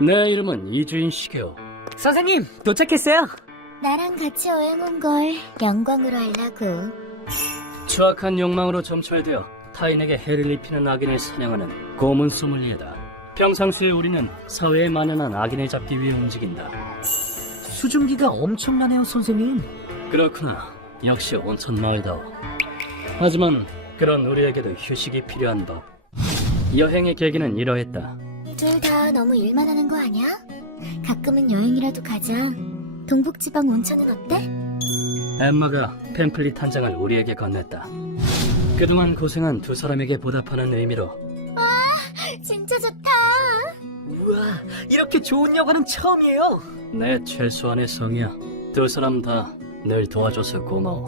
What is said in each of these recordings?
내 이름은 이주인 시게오. 선생님, 도착했어요. 나랑 같이 여행 온 걸 영광으로 하려고. 추악한 욕망으로 점철되어 타인에게 해를 입히는 악인을 사냥하는 고문 소믈리에다. 평상시에 우리는 사회에 만연한 악인을 잡기 위해 움직인다. 수증기가 엄청나네요, 선생님. 그렇구나. 역시 온천 마을다워. 하지만 그런 우리에게도 휴식이 필요한 법. 여행의 계기는 이러했다. 둘 다 너무 일만 하는 거 아니야? 가끔은 여행이라도 가자. 동북지방 온천은 어때? 엠마가 팸플릿 한 장을 우리에게 건넸다. 그동안 고생한 두 사람에게 보답하는 의미로. 진짜 좋다. 우와, 이렇게 좋은 여관은 처음이에요. 내 최소한의 성이야. 두 사람 다 늘 도와줘서 고마워.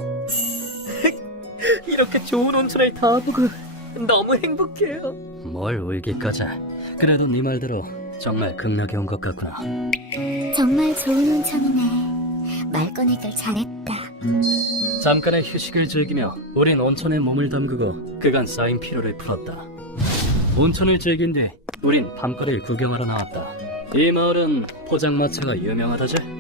이렇게 좋은 온천을 다 보고 너무 행복해요. 뭘 울기까지. 그래도 네 말대로 정말 극락에 온 것 같구나. 정말 좋은 온천이네. 말 꺼내길 잘했다. 잠깐의 휴식을 즐기며 우린 온천에 몸을 담그고 그간 쌓인 피로를 풀었다. 온천을 즐긴 뒤 우린 밤거리를 구경하러 나왔다. 이 마을은 포장마차가 유명하다지?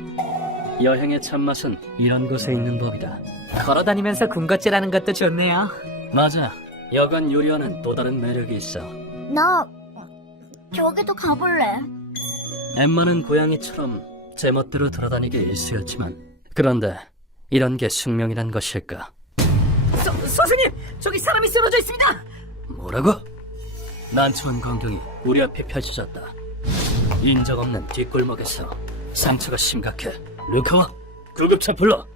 여행의 참맛은 이런 곳에 있는 법이다. 걸어다니면서 군것질하는 것도 좋네요. 맞아. 여관 요리와는 또 다른 매력이 있어. 나 저기도 가볼래. 엠마는 고양이처럼 제멋대로 돌아다니기 일쑤였지만 그런데 이런 게 숙명이란 것일까? 선생님, 저기 사람이 쓰러져 있습니다. 뭐라고? 난처한 광경이 우리 앞에 펼쳐졌다. 인적 없는 뒷골목에서 상처가 심각해. 루카와 구급차 불러.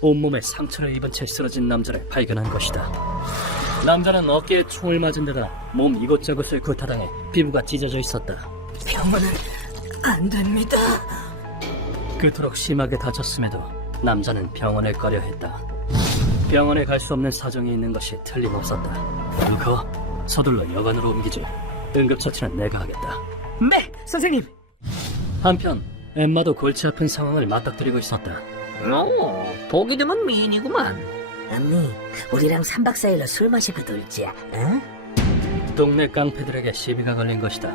온몸에 상처를 입은 채 쓰러진 남자를 발견한 것이다. 남자는 어깨에 총을 맞은 데다 몸 이곳저곳을 구타당해 피부가 찢어져 있었다. 병원은 안 됩니다. 그토록 심하게 다쳤음에도 남자는 병원을 꺼려했다. 병원에 갈 수 없는 사정이 있는 것이 틀림없었다. 루카와 서둘러 여관으로 옮기지. 응급처치는 내가 하겠다. 네, 선생님. 한편 엠마도 골치 아픈 상황을 맞닥뜨리고 있었다. 오, 보기 드문 미인이구만. 언니, 우리랑 3박 4일로 술 마시고 놀자, 응? 동네 깡패들에게 시비가 걸린 것이다.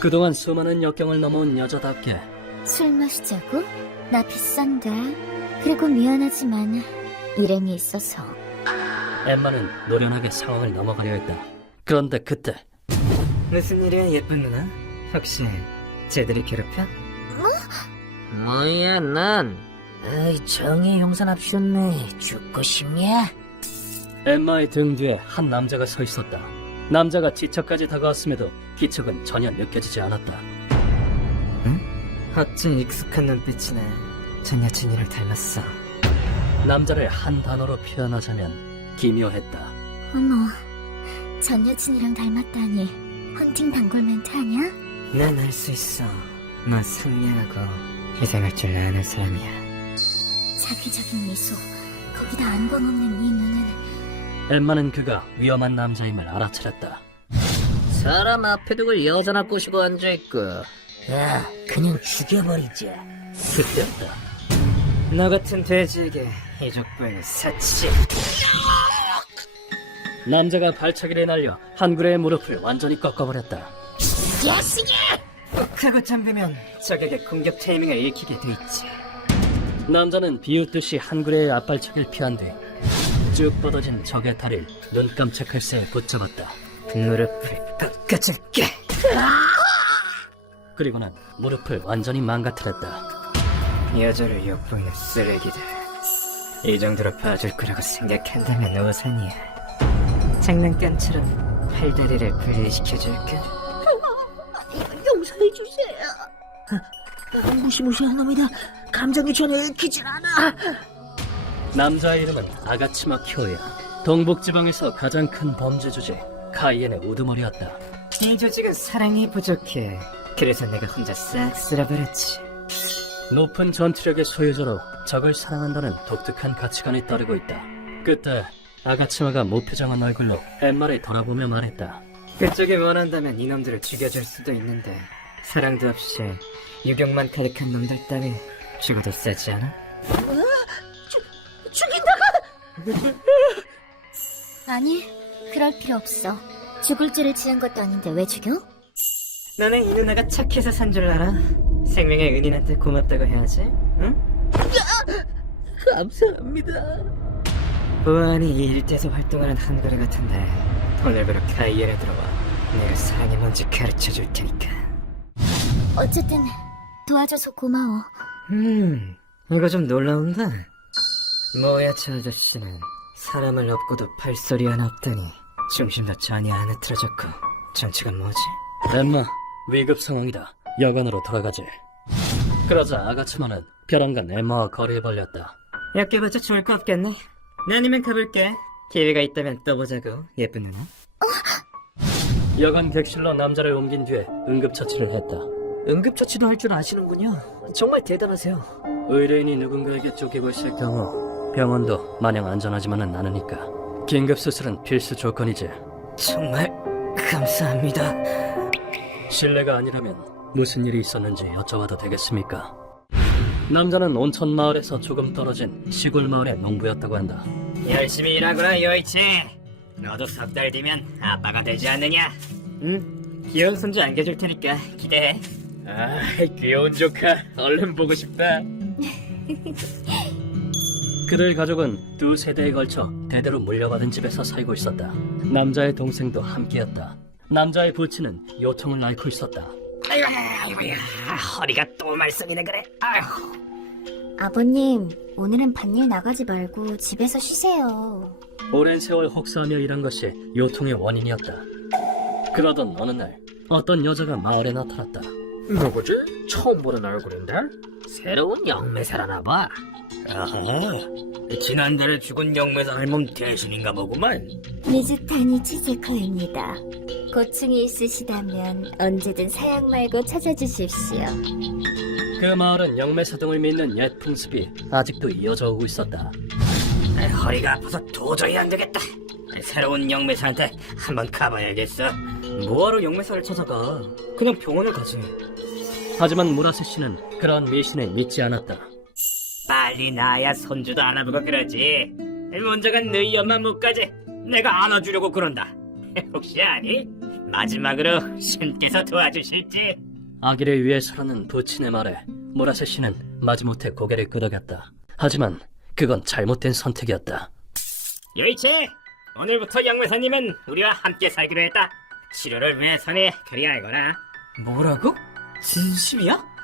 그동안 수많은 역경을 넘어온 여자답게 술 마시자고? 나 비싼데. 그리고 미안하지만 일행이 있어서. 엠마는 노련하게 상황을 넘어가려 했다. 그런데 그때 무슨 일이야, 예쁜 누나? 혹시 쟤들이 괴롭혀? 뭐야, 넌? 어이, 정의 용산합쇼네. 죽고 싶냐? 엠마의 등 뒤에 한 남자가 서 있었다. 남자가 지척까지 다가왔음에도 기척은 전혀 느껴지지 않았다. 어쩜 익숙한 눈빛이네. 전 여친이를 닮았어. 남자를 한 단어로 표현하자면 기묘했다. 어머, 전 여친이랑 닮았다니. 헌팅 단골 멘트 아니야? 난 알 수 있어. 넌 승리하고 희생할 줄 아는 사람이야. 자기적인 미소, 거기다 안광 없는 이 눈은. 엠마는 그가 위험한 남자임을 알아차렸다. 사람 앞에 두고 여자나 꼬시고 앉아있고. 야, 그냥 죽여버리자. 그때였다. 너 같은 돼지에게 이 족발 사치. 남자가 발차기를 날려 한구레의 무릎을 완전히 꺾어버렸다. 하고 잠들면 적에게 공격 타이밍을 읽히게 돼 있지. 남자는 비웃듯이 한구레의 앞발차기를 피한 뒤 쭉 뻗어진 적의 다리를 눈 깜짝할 새에 붙잡았다. 무릎을 꺾어줄게. 그리고는 무릎을 완전히 망가뜨렸다. 여자를 엿보이는 쓰레기들. 이 정도로 봐줄 거라고 생각한다면 오산이야. 장난감처럼 팔다리를 분리시켜줄까? 용서해주세요. 무시무시한 놈이다. 감정이 전혀 읽히질 않아. 남자의 이름은 아가츠마 쿄야. 동북지방에서 가장 큰 범죄 주제 카이엔의 우두머리였다. 이 조직은 사랑이 부족해. 그래서 내가 혼자 싹 쓸어버렸지. 높은 전투력의 소유자로 적을 사랑한다는 독특한 가치관이 따르고 있다. 그때 아가츠마가 무표정한 얼굴로 엠마를 돌아보며 말했다. 그쪽이 원한다면 이놈들을 죽여줄 수도 있는데 사랑도 없이 유격만 가득한 놈들 따위 죽어도 세지 않아? 아니, 그럴 필요 없어. 죽을 죄를 지은 것도 아닌데 왜 죽여? 나는 이 누나가 착해서 산 줄 알아. 생명의 은인한테 고맙다고 해야지. 응? 감사합니다. 보안이 이 일대에서 활동하는 한거리 같은데 오늘부로 가이엘에 들어와. 내가 사랑이 뭔지 가르쳐 줄 테니까. 어쨌든 도와줘서 고마워. 이거 좀 놀라운데? 뭐야 저 아저씨는 사람을 업고도 발소리 하나 없다니. 중심도 전혀 안 흐트러졌고 정체가 뭐지? 엠마, 위급 상황이다. 여관으로 돌아가지. 그러자 아가츠마는 벼랑간 엠마와 거리에 벌렸다. 엮여봤자 좋을 거 없겠네. 나 아니면 가볼게. 기회가 있다면 또 보자고 예쁜 누나. 여관 객실로 남자를 옮긴 뒤에 응급처치를 했다. 응급처치도 할 줄 아시는군요. 정말 대단하세요. 의뢰인이 누군가에게 쫓기고 있을 경우 병원도 마냥 안전하지만은 않으니까 긴급 수술은 필수 조건이지. 정말 감사합니다. 실례가 아니라면 무슨 일이 있었는지 여쭤봐도 되겠습니까? 남자는 온천 마을에서 조금 떨어진 시골 마을의 농부였다고 한다. 열심히 일하거라 요이치. 너도 석 달 뒤면 아빠가 되지 않느냐? 응? 귀여운 손주 안겨줄 테니까 기대해. 아, 귀여운 조카 얼른 보고 싶다. 그들 가족은 두 세대에 걸쳐 대대로 물려받은 집에서 살고 있었다. 남자의 동생도 함께였다. 남자의 부친은 요통을 앓고 있었다. 아이고야, 허리가 또 말썽이네 그래. 아휴. 아버님, 오늘은 밭일 나가지 말고 집에서 쉬세요. 오랜 세월 혹사하며 일한 것이 요통의 원인이었다. 그러던 어느 날 어떤 여자가 마을에 나타났다. 누구지? 처음 보는 얼굴인데? 새로운 영매사라나 봐. 아하, 지난달에 죽은 영매사 할멈 대신인가 보구만. 미즈타니 치즈코입니다. 고충이 있으시다면 언제든 사양 말고 찾아주십시오. 그 마을은 영매사 등을 믿는 옛 풍습이 아직도 이어져 오고 있었다. 허리가 아파서 도저히 안 되겠다. 새로운 영매사한테 한번 가봐야겠어. 뭐하러 영매사를 찾아가? 그냥 병원을 가지. 하지만 무라세 씨는 그런 미신을 믿지 않았다. 빨리 나야 손주도 안아보고 그러지. 먼저가 너희 엄마 못 가지. 내가 안아주려고 그런다. 혹시 아니? 마지막으로 신께서 도와주실지. 아기를 위해서라는 부친의 말에 무라세 씨는 마지못해 고개를 끄덕였다. 하지만 그건 잘못된 선택이었다. 요이치, 오늘부터 영매사님은 우리와 함께 살기로 했다. 치료를 위해서니 그리 알거라. 뭐라고? 진심이야?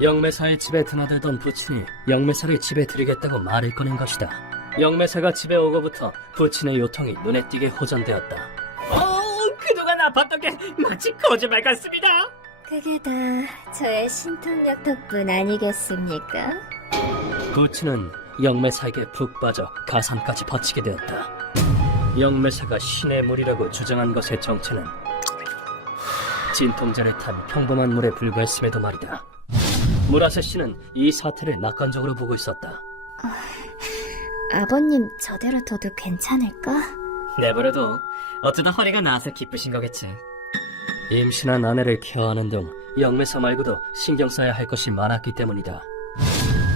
영매사의 집에 드나들던 부친이 영매사를 집에 들이겠다고 말을 꺼낸 것이다. 영매사가 집에 오고부터 부친의 요통이 눈에 띄게 호전되었다. 그동안 아팠던 게 마치 거짓말 같습니다. 그게 다 저의 신통력 덕분 아니겠습니까? 부친은 영매사에게 푹 빠져 가산까지 바치게 되었다. 영매사가 신의 물이라고 주장한 것의 정체는 진통제를 탄 평범한 물에 불과했음에도 말이다. 무라세 씨는 이 사태를 낙관적으로 보고 있었다. 아버님 저대로 둬도 괜찮을까? 내버려도 어쩌다 허리가 나아서 기쁘신 거겠지. 임신한 아내를 케어하는 등 영매사 말고도 신경 써야 할 것이 많았기 때문이다.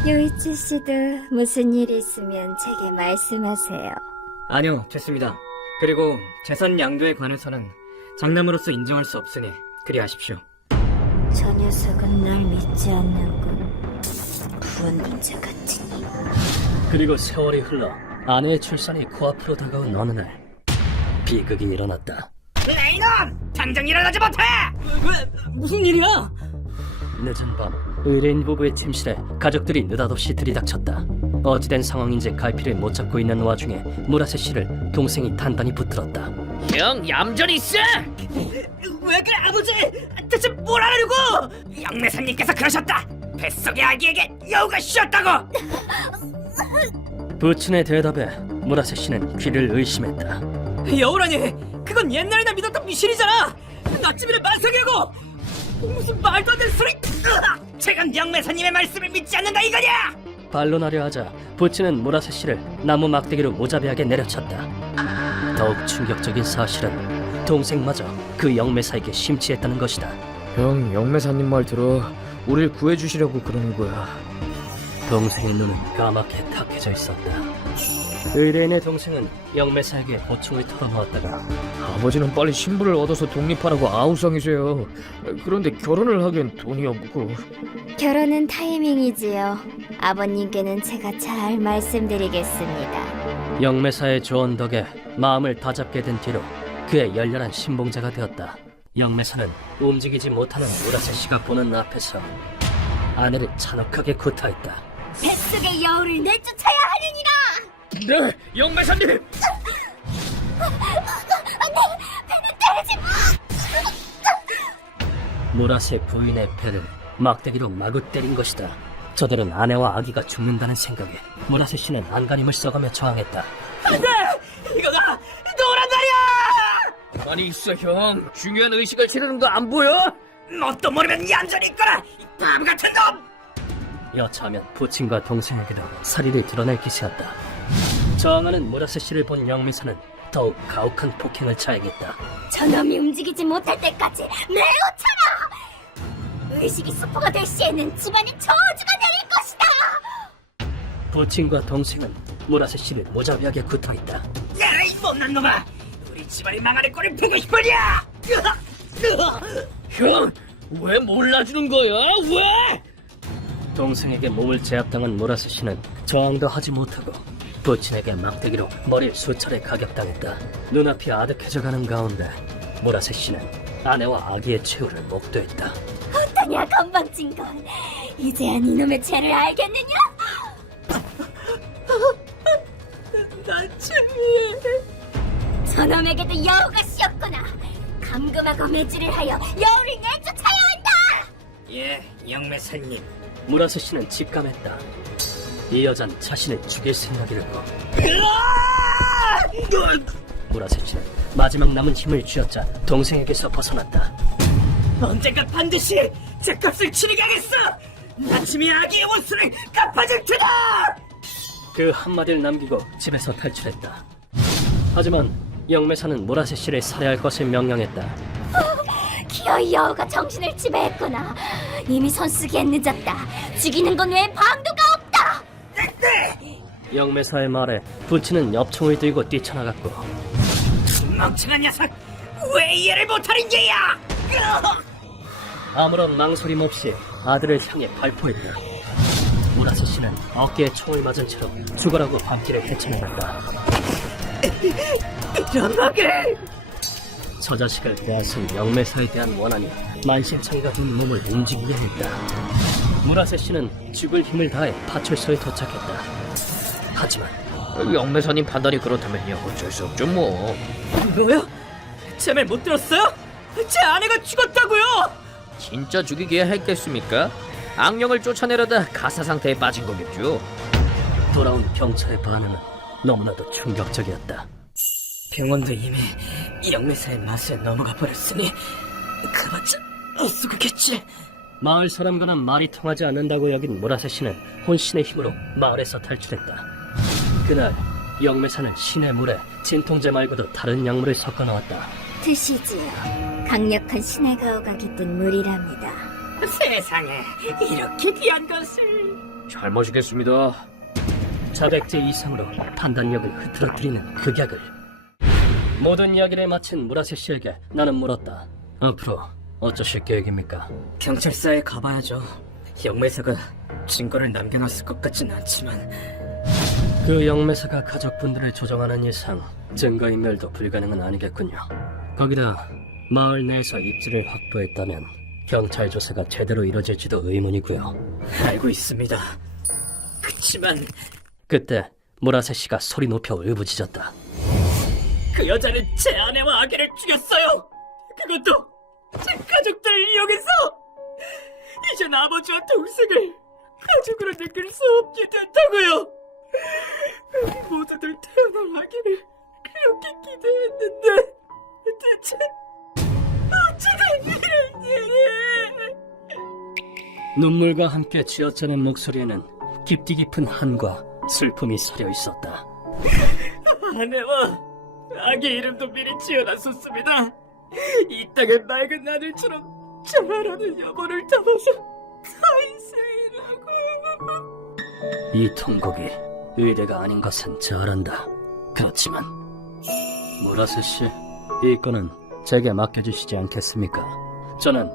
요이치 씨도 무슨 일 있으면 제게 말씀하세요. 아니요, 됐습니다. 그리고 재산 양도에 관해서는 장남으로서 인정할 수 없으니 그리 하십시오. 저 녀석은 날 믿지 않는군. 부원문자 같으니. 그리고 세월이 흘러 아내의 출산이 코앞으로 다가온 어느 날 비극이 일어났다. 네, 이놈! 당장 일어나지 못해! 무슨 일이야? 늦은 밤 의뢰인 부부의 침실에 가족들이 느닷없이 들이닥쳤다. 어찌된 상황인지 갈피를 못 잡고 있는 와중에 무라세 씨를 동생이 단단히 붙들었다. 형, 얌전히 있어! 왜 그래, 아버지! 대체 뭘 하려고! 영매사님께서 그러셨다! 뱃속의 아기에게 여우가 씌었다고! 부친의 대답에 무라세 씨는 귀를 의심했다. 여우라니! 그건 옛날에나 믿었던 미신이잖아! 나쯤이면 만성이고! 무슨 말도 안 되는 소리! 최근 영매사님의 말씀을 믿지 않는다 이거냐! 반론하려 하자 부친은 무라세 씨를 나무 막대기로 무자비하게 내려쳤다. 더욱 충격적인 사실은 동생마저 그 영매사에게 심취했다는 것이다. 형, 영매사님 말 들어. 우릴 구해주시려고 그러는 거야. 동생의 눈은 까맣게 탁해져 있었다. 의뢰인의 동생은 영매사에게 보충을 털어놓았다가 아버지는 빨리 신분을 얻어서 독립하라고 아우성이세요. 그런데 결혼을 하기엔 돈이 없고. 결혼은 타이밍이지요. 아버님께는 제가 잘 말씀드리겠습니다. 영매사의 조언 덕에 마음을 다잡게 된 뒤로 그의 열렬한 신봉자가 되었다. 영매사는 움직이지 못하는 무라세 씨가 보는 앞에서 아내를 잔혹하게 구타했다. 뱃속의 여우를 내쫓아야 하느니라! 네, 영매사님! 무라세 부인의 배를 막대기로 마구 때린 것이다. 저들은 아내와 아기가 죽는다는 생각에 무라세 씨는 안간힘을 써가며 저항했다. 이거다! 노란 다리야! 가만히 있어, 형. 중요한 의식을 치르는 거 안 보여? 뭣도 모르면 얌전히 있거라! 이 바보 같은 놈! 여차하면 부친과 동생에게도 사리를 드러낼 기세였다. 저항하는 무라세 씨를 본 영미사는 더욱 가혹한 폭행을 자행했다. 저놈이 움직이지 못할 때까지 매우 차라! 의식이 수포가 될 시에는 집안에 저주가 내릴 것이다! 부친과 동생은 무라세 씨를 무자비하게 구타했다. 야, 이 못난 놈아! 우리 집안이 망하는 꼴을 보고 싶으냐! 형, 왜 몰라주는 거야? 왜? 동생에게 몸을 제압당한 무라세 씨는 저항도 하지 못하고 부친에게 막대기로 머리를 수차례 가격당했다. 눈앞이 아득해져가는 가운데 무라세 씨는 아내와 아기의 최후를 목도했다. 어떠냐 건방진 건 이제야 이놈의 죄를 알겠느냐? 저놈에게도 여우가 씌었구나. 감금하고 매질을 하여 여우를 내쫓아야 한다. 예, 영매사님. 무라세 씨는 직감했다. 이 여잔 자신을 죽일 생각이라고. 무라세 씨는 마지막 남은 힘을 쥐어짜 동생에게서 벗어났다. 언젠가 반드시 제 값을 치르게 하겠어! 나침이 아기의 원수를 갚아줄 테다! 그 한마디를 남기고 집에서 탈출했다. 하지만 영매사는 무라세 씨를 살해할 것을 명령했다. 기어이 여우가 정신을 지배했구나. 이미 손쓰기엔 늦었다. 죽이는 건 외에 방도가 없다. 영매사의 말에 부친은 엽총을 들고 뛰쳐나갔고 멍청한 녀석! 왜 이해를 못하는 게야! 아무런 망설임 없이 아들을 향해 발포했다. 무라세 씨는 어깨에 총을 맞은 채로 죽어라고 밤길을 헤쳐나갔다. 연막을! 저 자식을 빼앗은 영매사에 대한 원한이 만신창이가 든 몸을 움직이게 했다. 무라세 씨는 죽을 힘을 다해 파출소에 도착했다. 하지만 영매사님 판단이 그렇다면요, 어쩔 수 없죠 뭐. 뭐요? 제 말 못 들었어요? 제 아내가 죽었다고요! 진짜 죽이기야 했겠습니까? 악령을 쫓아내려다 가사 상태에 빠진 거겠죠. 돌아온 경찰의 반응은 너무나도 충격적이었다. 병원도 이미 영매사의 맛에 넘어가 버렸으니 그봤자 애쓰겠지. 마을 사람과는 말이 통하지 않는다고 여긴 무라세 씨는 혼신의 힘으로 마을에서 탈출했다. 그날 영매사는 신의 물에 진통제 말고도 다른 약물을 섞어 넣었다. 드시지요. 강력한 신의 가호가 깃든 물이랍니다. 세상에 이렇게 귀한 것을. 잘 마시겠습니다. 자백제 이상으로 판단력을 흐트러뜨리는 극약을. 모든 이야기를 마친 무라세 씨에게 나는 물었다. 앞으로 어쩌실 계획입니까? 경찰서에 가봐야죠. 영매사가 증거를 남겨놨을 것 같진 않지만 그 영매사가 가족분들을 조정하는 이상 증거인멸도 불가능은 아니겠군요. 거기다 마을 내에서 입지를 확보했다면 경찰 조사가 제대로 이뤄질지도 의문이고요. 알고 있습니다. 그치만 그때 무라세 씨가 소리 높여 울부짖었다. 그 여자는 제 아내와 아기를 죽였어요. 그것도 제 가족들을 이용해서. 이젠 아버지와 동생을 가족으로 느낄 수 없게 됐다고요. 우리 모두들 태어날 아기를 그렇게 기대했는데 대체 어찌된 일인지. 눈물과 함께 쥐어짜는 목소리에는 깊디 깊은 한과 슬픔이 서려 있었다. 아내와 아기 이름도 미리 지어놨었습니다. 이 땅의 맑은 하늘처럼 자라는 여보를 담아서 다이스이라고. 이 통곡이 의대가 아닌 것은 잘 안다. 그렇지만 무라세 씨, 이 건은 제게 맡겨주시지 않겠습니까? 저는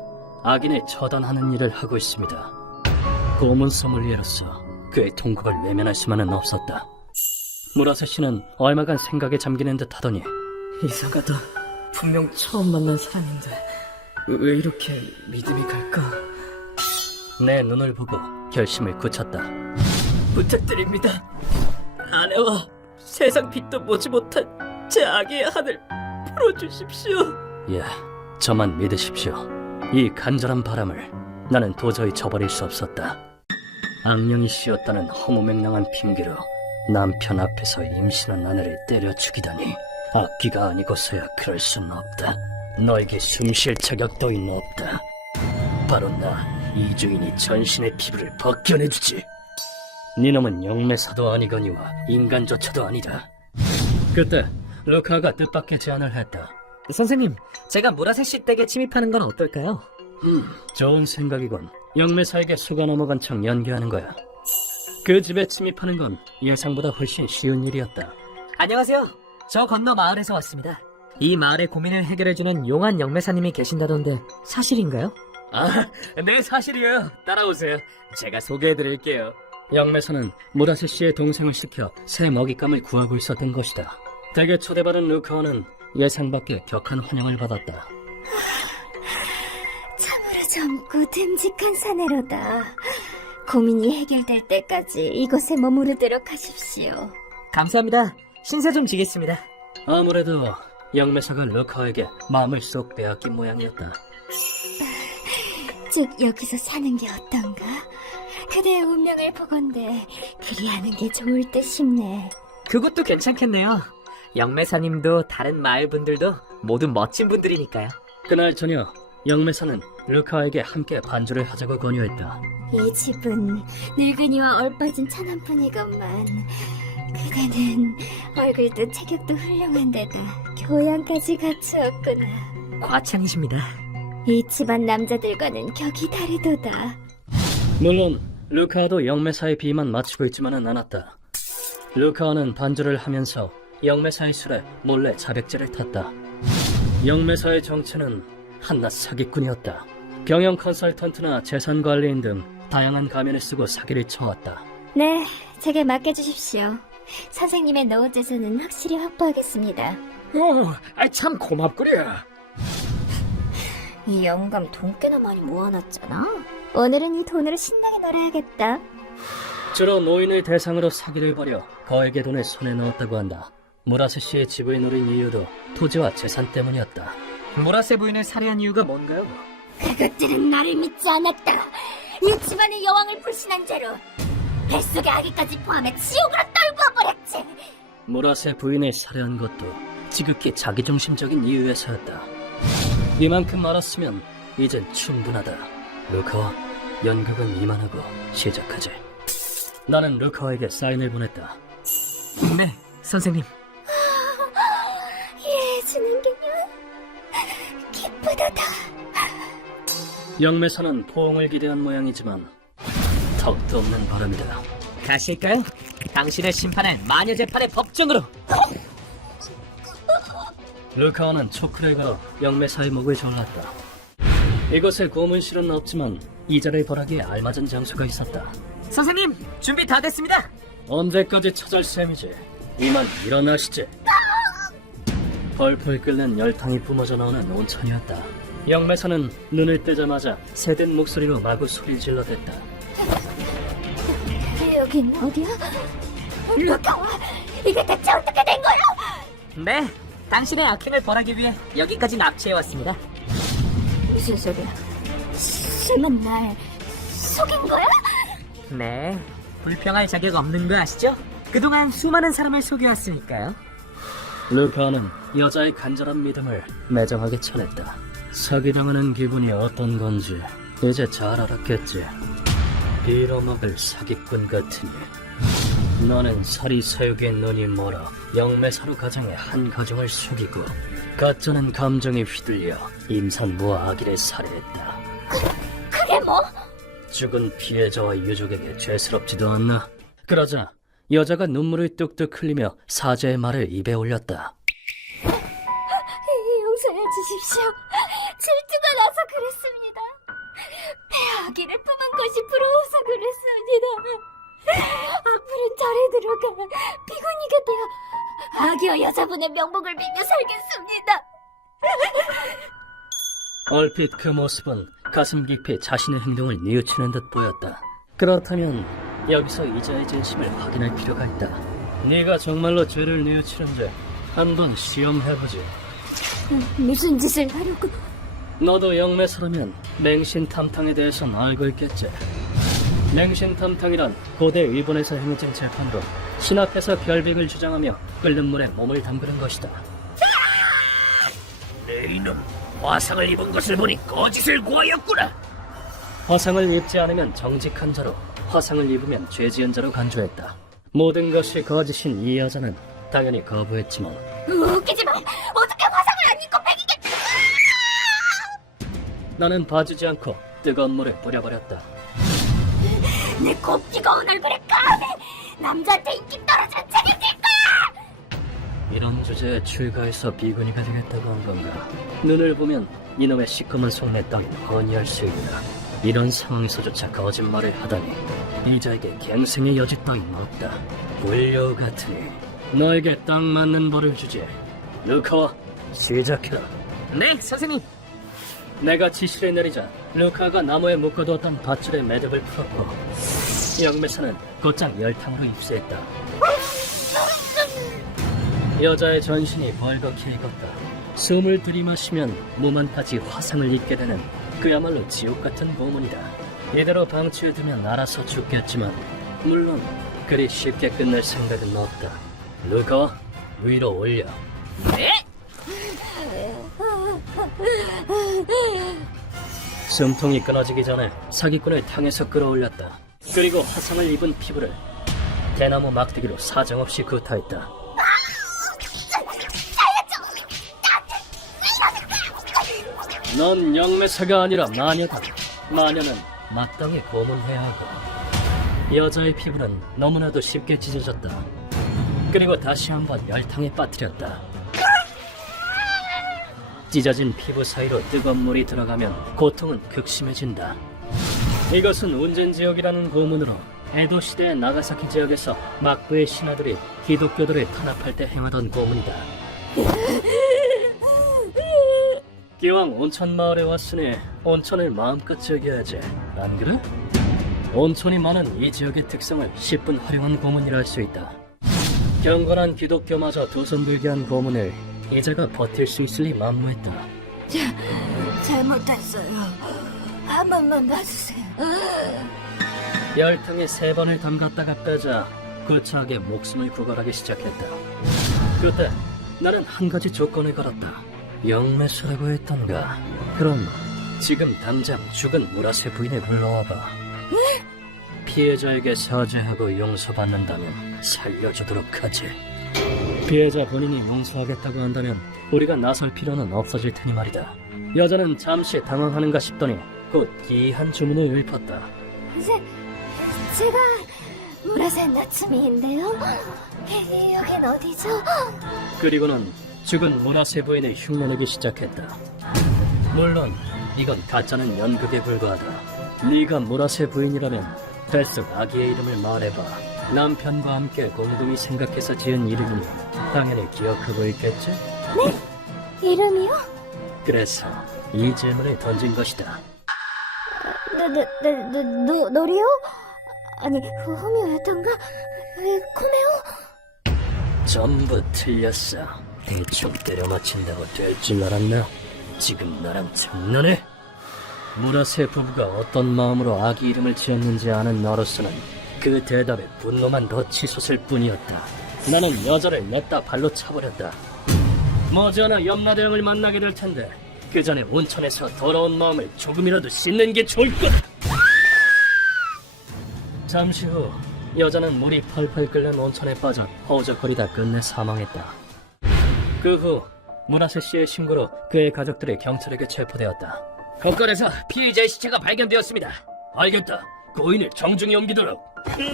악인을 처단하는 일을 하고 있습니다. 고문 소믈리에로서 그의 통곡을 외면할 수만은 없었다. 무라세 씨는 얼마간 생각에 잠기는 듯 하더니 이상하다. 분명 처음 만난 사람인데 왜 이렇게 믿음이 갈까? 내 눈을 보고 결심을 굳혔다. 부탁드립니다. 아내와 세상 빛도 보지 못한 제 아기의 한을 풀어주십시오. 예, 저만 믿으십시오. 이 간절한 바람을 나는 도저히 저버릴 수 없었다. 악령이 씌었다는 허무맹랑한 핑계로 남편 앞에서 임신한 아내를 때려 죽이다니, 악기가 아니고서야 그럴 수는 없다. 너에게 숨쉴 자격 따윈 없다. 바로 나 이주인이 전신의 피부를 벗겨내주지. 네 놈은 영매사도 아니거니와 인간조차도 아니다. 그때 루카가 뜻밖의 제안을 했다. 선생님, 제가 무라세 씨 댁에 침입하는 건 어떨까요? 좋은 생각이군. 영매사에게 속아 넘어간 척 연기하는 거야. 그 집에 침입하는 건 예상보다 훨씬 쉬운 일이었다. 안녕하세요. 저 건너 마을에서 왔습니다. 이 마을의 고민을 해결해주는 용한 영매사님이 계신다던데 사실인가요? 아, 네, 사실이에요. 따라오세요. 제가 소개해드릴게요. 영매사는 무라세 씨의 동생을 시켜 새 먹잇감을 구하고 있었던 것이다. 댁에 초대받은 루카와는 예상 밖의 격한 환영을 받았다. 참으로 젊고 듬직한 사내로다. 고민이 해결될 때까지 이곳에 머무르도록 하십시오. 감사합니다. 신세 좀 지겠습니다. 아무래도 영매사가 루카에게 마음을 쏙 빼앗긴 모양이었다. 쭉 여기서 사는 게 어떤가? 그대의 운명을 보건대 그리하는 게 좋을 듯 싶네. 그것도 괜찮겠네요. 영매사님도 다른 마을 분들도 모두 멋진 분들이니까요. 그날 저녁 영매사는 루카에게 함께 반주를 하자고 권유했다. 이 집은 늙은이와 얼빠진 차남뿐이건만 그대는 얼굴도 체격도 훌륭한데다 교양까지 갖추었구나. 과찬이십니다. 이 집안 남자들과는 격이 다르도다. 물론 루카도 영매사의 비만 맞추고 있지만은 않았다. 루카는 반주를 하면서 영매사의 술에 몰래 자백제를 탔다. 영매사의 정체는 한낱 사기꾼이었다. 경영 컨설턴트나 재산관리인 등 다양한 가면을 쓰고 사기를 쳐왔다. 네, 제게 맡겨주십시오. 선생님의 노후 재산은 확실히 확보하겠습니다. 참 고맙구려. 이 영감 돈 꽤나 많이 모아놨잖아. 오늘은 이 돈으로 신나게 놀아야겠다. 주로 노인을 대상으로 사기를 벌여 거액의 돈을 손에 넣었다고 한다. 무라세 씨의 집을 노린 이유도 토지와 재산 때문이었다. 무라세 부인을 살해한 이유가 뭔가요? 그것들은 나를 믿지 않았다. 이 집안의 여왕을 불신한 죄로 뱃속의 아기까지 포함해 지옥으로 떨구어 버렸지. 무라세 부인을 살해한 것도 지극히 자기중심적인 이유에서였다. 이만큼 알았으면 이젠 충분하다. 루카와 연극은 이만하고 시작하지. 나는 루카에게 사인을 보냈다. 네, 선생님. 이래해주는 게면 기쁘도다. 영매사는 포옹을 기대한 모양이지만 턱도 없는 바람이다. 가실까요? 당신을 심판할 마녀 재판의 법정으로. 루카와는 초크를 걸어 영매사의 목을 졸랐다. 이곳에 고문실은 없지만 이자를 벌하기에 알맞은 장소가 있었다. 선생님, 준비 다 됐습니다. 언제까지 찾을 셈이지? 이만 일어나시지. 펄펄 끓는 열탕이 뿜어져 나오는 온천이었다. 영매사는 눈을 뜨자마자 새된 목소리로 마구 소리를 질러댔다. 여긴 어디야? 루카와, 이게 대체 어떻게 된 거야? 네, 당신의 악행을 벌하기 위해 여기까지 납치해왔습니다. 무슨 소리야? 설마 날 속인 거야? 네, 불평할 자격 없는 거 아시죠? 그동안 수많은 사람을 속여왔으니까요. 루카는 여자의 간절한 믿음을 매정하게 쳐냈다. 사기당하는 기분이 어떤 건지 이제 잘 알았겠지. 빌어먹을 사기꾼 같으니 너는 사리사욕의 눈이 멀어 영매사로 가정의 한 가정을 속이고 가짜는 감정에 휘둘려 임산부와 아기를 살해했다. 그게 뭐? 죽은 피해자와 유족에게 죄스럽지도 않나? 그러자 여자가 눈물을 뚝뚝 흘리며 사죄의 말을 입에 올렸다. 용서해 주십시오. 질투가 나서 그랬습니다. 아기를 품은 것이 부러워서 그랬습니다. 앞으로 절에 들어가 비구니가 되어 아기와 여자분의 명복을 비며 살겠습니다. 얼핏 그 모습은 가슴 깊이 자신의 행동을 뉘우치는 듯 보였다. 그렇다면 여기서 이자의 진심을 확인할 필요가 있다. 네가 정말로 죄를 뉘우치는지 한번 시험해보지. 무슨 짓을 하려고? 너도 영매사라면 맹신탐탕에 대해선 알고 있겠지. 맹신탐탕이란 고대 일본에서 행해진 재판으로 신 앞에서 결백을 주장하며 끓는 물에 몸을 담그는 것이다. 내 이놈, 화상을 입은 것을 보니 거짓을 구하였구나. 화상을 입지 않으면 정직한 자로, 화상을 입으면 죄지은 자로 간주했다. 모든 것이 거짓인 이 여자는 당연히 거부했지만 웃기지 마! 어떻게 화상을 안 입고 배기겠다! 나는 봐주지 않고 뜨거운 물을 뿌려버렸다. 내 곱디가 얼굴에 까매! 남자한테 인기 떨어지는 책임질 거야! 이런 주제에 출가해서 비구니가 되겠다고 한 건가? 눈을 보면 이놈의 시커먼 속내 따윈 훤히 알 수 있다. 이런 상황에서조차 거짓말을 하다니 이자에게 갱생의 여지 따윈 없다. 불려 같으니 너에게 딱 맞는 벌을 주지. 루카와 시작해라. 네, 선생님. 내가 지시를 내리자 루카가 나무에 묶어두었던 밧줄의 매듭을 풀었고 영매사는 곧장 열탕으로 입수했다. 여자의 전신이 벌겋게 익었다. 숨을 들이마시면 몸안까지 화상을 입게 되는 그야말로 지옥 같은 고문이다. 이대로 방치해두면 알아서 죽겠지만 물론 그리 쉽게 끝낼 생각은 없다. 루카와 위로 올려. 네? 숨통이 끊어지기 전에 사기꾼을 탕에서 끌어올렸다. 그리고 화상을 입은 피부를 대나무 막대기로 사정없이 구타했다. 넌 영매사가 아니라 마녀다. 마녀는 마땅히 고문해야 하고 여자의 피부는 너무나도 쉽게 찢어졌다. 그리고 다시 한번 열탕에 빠뜨렸다. 찢어진 피부 사이로 뜨거운 물이 들어가면 고통은 극심해진다. 이것은 운전지역이라는 고문으로 에도 시대의 나가사키 지역에서 막부의 신하들이 기독교들을 탄압할 때 행하던 고문이다. 기왕 온천 마을에 왔으니 온천을 마음껏 즐겨야지. 안 그래? 온천이 많은 이 지역의 특성을 10분 활용한 고문이라 할 수 있다. 경건한 기독교마저 두 손 들게 한 고문을 이자가 버틸 수 있을리 만무했다. 잘못했어요. 한 번만 봐주세요. 열탕에 3번을 담갔다가 빼자 구차하게 목숨을 구걸하기 시작했다. 그때 나는 한 가지 조건을 걸었다. 영매수라고 했던가. 그럼 지금 당장 죽은 무라세 부인을 불러와봐. 피해자에게 사죄하고 용서받는다면 살려주도록 하지. 피해자 본인이 용서하겠다고 한다면 우리가 나설 필요는 없어질 테니 말이다. 여자는 잠시 당황하는가 싶더니 곧 기이한 주문을 읊었다. 제가 무라센 나츠미인데요. 여긴 어디죠? 그리고는 죽은 무라세 부인을 흉내내기 시작했다. 물론 이건 가짜는 연극에 불과하다. 네가 무라세 부인이라면 뱃속 아기의 이름을 말해봐. 남편과 함께 공동이 생각해서 지은 이름이니 당연히 기억하고 있겠지? 네? 이름이요? 그래서 이 질문을 던진 것이다. 노리요? 아니, 호미였던가? 코메오? 전부 틀렸어. 대충 때려 맞힌다고 될 줄 알았나? 지금 나랑 장난해? 무라세 부부가 어떤 마음으로 아기 이름을 지었는지 아는 너로서는 그 대답에 분노만 더 치솟을 뿐이었다. 나는 여자를 냈다 발로 차버렸다. 머지않아 염라대왕을 만나게 될 텐데 그 전에 온천에서 더러운 마음을 조금이라도 씻는 게 좋을 것. 잠시 후 여자는 물이 펄펄 끓는 온천에 빠져 허우적거리다 끝내 사망했다. 그 후 무라세 씨의 신고로 그의 가족들이 경찰에게 체포되었다. 거건에서 피해자의 시체가 발견되었습니다. 알겠다. 고인을 정중히 옮기도록.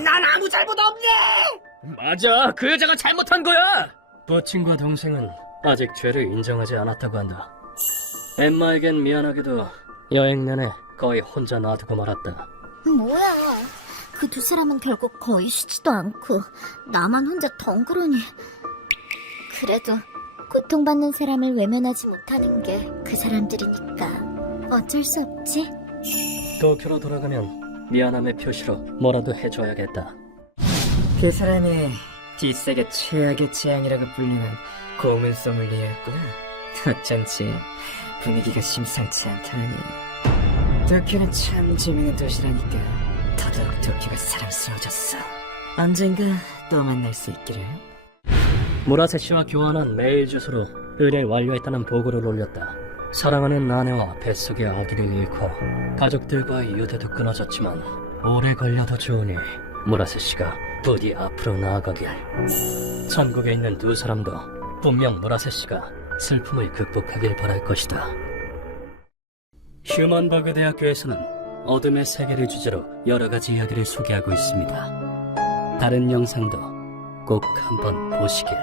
난 아무 잘못 없네. 맞아, 그 여자가 잘못한 거야. 버친과 동생은 아직 죄를 인정하지 않았다고 한다. 엠마에겐 미안하게도 여행 내내 거의 혼자 놔두고 말았다. 뭐야? 그 두 사람은 결국 거의 쉬지도 않고 나만 혼자 덩그러니. 그래도 고통받는 사람을 외면하지 못하는 게 그 사람들이니까 어쩔 수 없지. 도쿄로 돌아가면 미안함의 표시로 뭐라도 해줘야겠다. 그 사람이 뒷세계 최악의 재앙이라고 불리는 고문 소믈리에였구나. 어쩐지 분위기가 심상치 않다니. 도쿄는 참 재미있는 도시라니까 더더욱 도쿄가 사랑스러워졌어. 언젠가 또 만날 수 있기를. 무라세 씨와 교환한 메일 주소로 의뢰를 완료했다는 보고를 올렸다. 사랑하는 아내와 뱃속의 아기를 잃고 가족들과의 유대도 끊어졌지만 오래 걸려도 좋으니 무라세 씨가 부디 앞으로 나아가길. 천국에 있는 두 사람도 분명 무라세 씨가 슬픔을 극복하길 바랄 것이다. 휴먼버그 대학교에서는 어둠의 세계를 주제로 여러 가지 이야기를 소개하고 있습니다. 다른 영상도 꼭 한번 보시길.